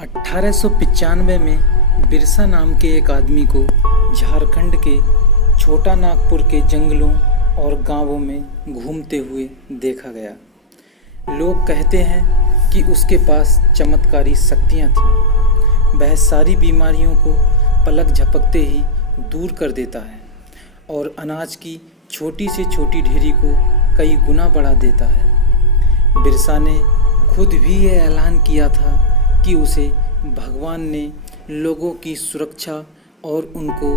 1895 में बिरसा नाम के एक आदमी को झारखंड के छोटा नागपुर के जंगलों और गांवों में घूमते हुए देखा गया। लोग कहते हैं कि उसके पास चमत्कारी शक्तियां थीं। वह सारी बीमारियों को पलक झपकते ही दूर कर देता है और अनाज की छोटी से छोटी ढेरी को कई गुना बढ़ा देता है। बिरसा ने खुद भी यह ऐलान किया था कि उसे भगवान ने लोगों की सुरक्षा और उनको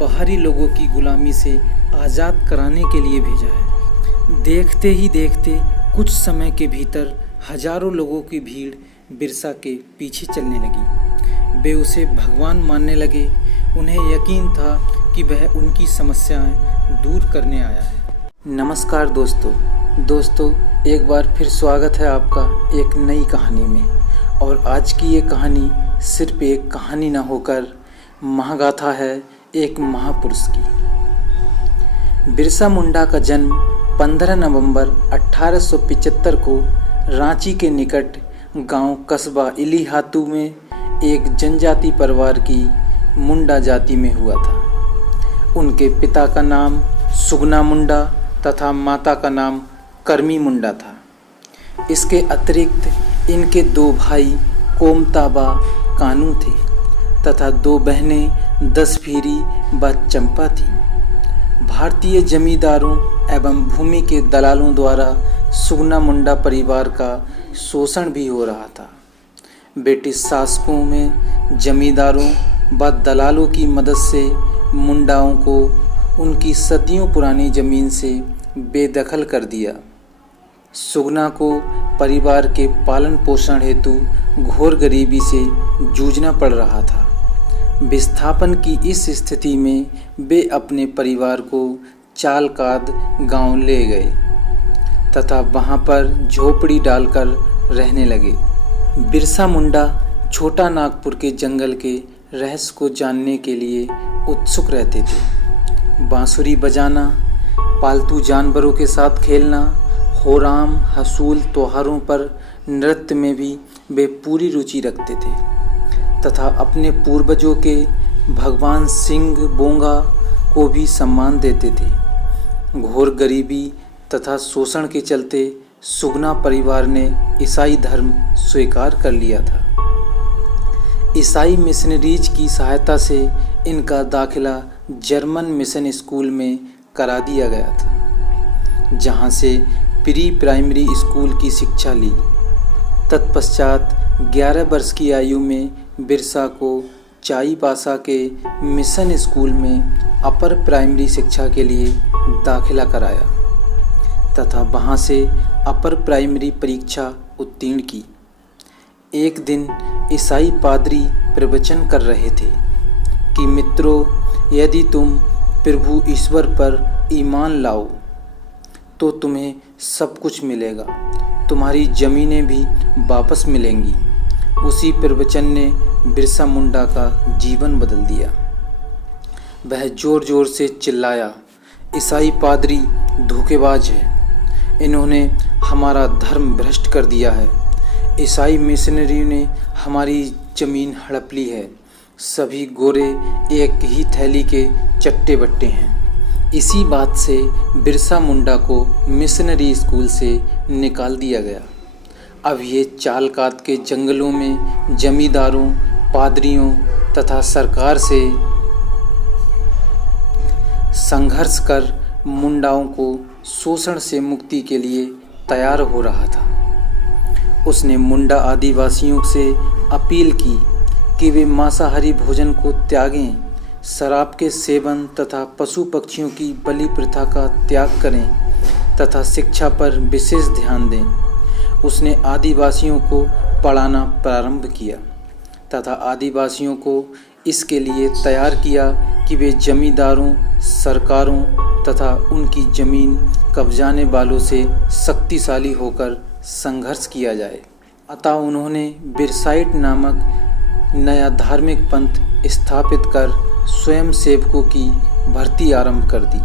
बाहरी लोगों की गुलामी से आज़ाद कराने के लिए भेजा है। देखते ही देखते कुछ समय के भीतर हजारों लोगों की भीड़ बिरसा के पीछे चलने लगी। वे उसे भगवान मानने लगे। उन्हें यकीन था कि वह उनकी समस्याएं दूर करने आया है। नमस्कार दोस्तों, एक बार फिर स्वागत है आपका एक नई कहानी में। और आज की ये कहानी सिर्फ एक कहानी न होकर महागाथा है एक महापुरुष की। बिरसा मुंडा का जन्म 15 नवंबर 1875 को रांची के निकट गांव कस्बा इलीहातू में एक जनजाति परिवार की मुंडा जाति में हुआ था। उनके पिता का नाम सुगना मुंडा तथा माता का नाम करमी मुंडा था। इसके अतिरिक्त इनके 2 भाई कोमताबा कानू थे तथा 2 बहनें दसफीरी व चंपा थीं। भारतीय जमींदारों एवं भूमि के दलालों द्वारा सुगना मुंडा परिवार का शोषण भी हो रहा था। ब्रिटिश शासकों में जमींदारों व दलालों की मदद से मुंडाओं को उनकी सदियों पुरानी ज़मीन से बेदखल कर दिया। सुगना को परिवार के पालन पोषण हेतु घोर गरीबी से जूझना पड़ रहा था। विस्थापन की इस स्थिति में वे अपने परिवार को चालकाद गांव ले गए तथा वहां पर झोपड़ी डालकर रहने लगे। बिरसा मुंडा छोटा नागपुर के जंगल के रहस्य को जानने के लिए उत्सुक रहते थे। बांसुरी बजाना, पालतू जानवरों के साथ खेलना, होराम हसूल त्योहारों पर नृत्य में भी वे पूरी रुचि रखते थे तथा अपने पूर्वजों के भगवान सिंह बोंगा को भी सम्मान देते थे। घोर गरीबी तथा शोषण के चलते सुगना परिवार ने ईसाई धर्म स्वीकार कर लिया था। ईसाई मिशनरीज की सहायता से इनका दाखिला जर्मन मिशन स्कूल में करा दिया गया था, जहां से प्री प्राइमरी स्कूल की शिक्षा ली। तत्पश्चात 11 वर्ष की आयु में बिरसा को चाईबासा के मिशन स्कूल में अपर प्राइमरी शिक्षा के लिए दाखिला कराया तथा वहां से अपर प्राइमरी परीक्षा उत्तीर्ण की। एक दिन ईसाई पादरी प्रवचन कर रहे थे कि मित्रों, यदि तुम प्रभु ईश्वर पर ईमान लाओ तो तुम्हें सब कुछ मिलेगा, तुम्हारी ज़मीनें भी वापस मिलेंगी। उसी प्रवचन ने बिरसा मुंडा का जीवन बदल दिया। वह ज़ोर ज़ोर से चिल्लाया, ईसाई पादरी धोखेबाज है, इन्होंने हमारा धर्म भ्रष्ट कर दिया है। ईसाई मिशनरी ने हमारी ज़मीन हड़प ली है। सभी गोरे एक ही थैली के चट्टे बट्टे हैं। इसी बात से बिरसा मुंडा को मिशनरी स्कूल से निकाल दिया गया। अब ये चालकात के जंगलों में जमींदारों, पादरियों तथा सरकार से संघर्ष कर मुंडाओं को शोषण से मुक्ति के लिए तैयार हो रहा था। उसने मुंडा आदिवासियों से अपील की कि वे मांसाहारी भोजन को त्यागें, शराब के सेवन तथा पशु पक्षियों की बलि प्रथा का त्याग करें तथा शिक्षा पर विशेष ध्यान दें। उसने आदिवासियों को पढ़ाना प्रारंभ किया तथा आदिवासियों को इसके लिए तैयार किया कि वे जमींदारों, सरकारों तथा उनकी ज़मीन कब्जाने वालों से शक्तिशाली होकर संघर्ष किया जाए। अतः उन्होंने बिरसाइट नामक नया धार्मिक पंथ स्थापित कर स्वयं सेवकों की भर्ती आरंभ कर दी।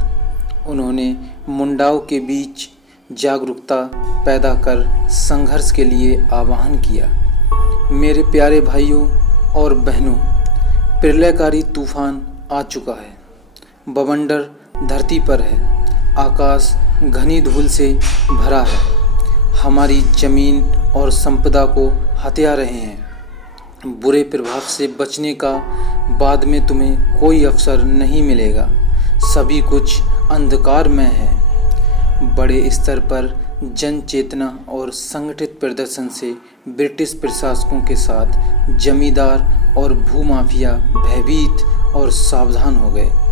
उन्होंने मुंडाओं के बीच जागरूकता पैदा कर संघर्ष के लिए आह्वान किया। मेरे प्यारे भाइयों और बहनों, प्रलयकारी तूफान आ चुका है। बवंडर धरती पर है, आकाश घनी धूल से भरा है। हमारी जमीन और संपदा को हत्या रहे हैं। बुरे प्रभाव से बचने का बाद में तुम्हें कोई अवसर नहीं मिलेगा। सभी कुछ अंधकारमय है। बड़े स्तर पर जन चेतना और संगठित प्रदर्शन से ब्रिटिश प्रशासकों के साथ जमींदार और भूमाफिया भयभीत और सावधान हो गए।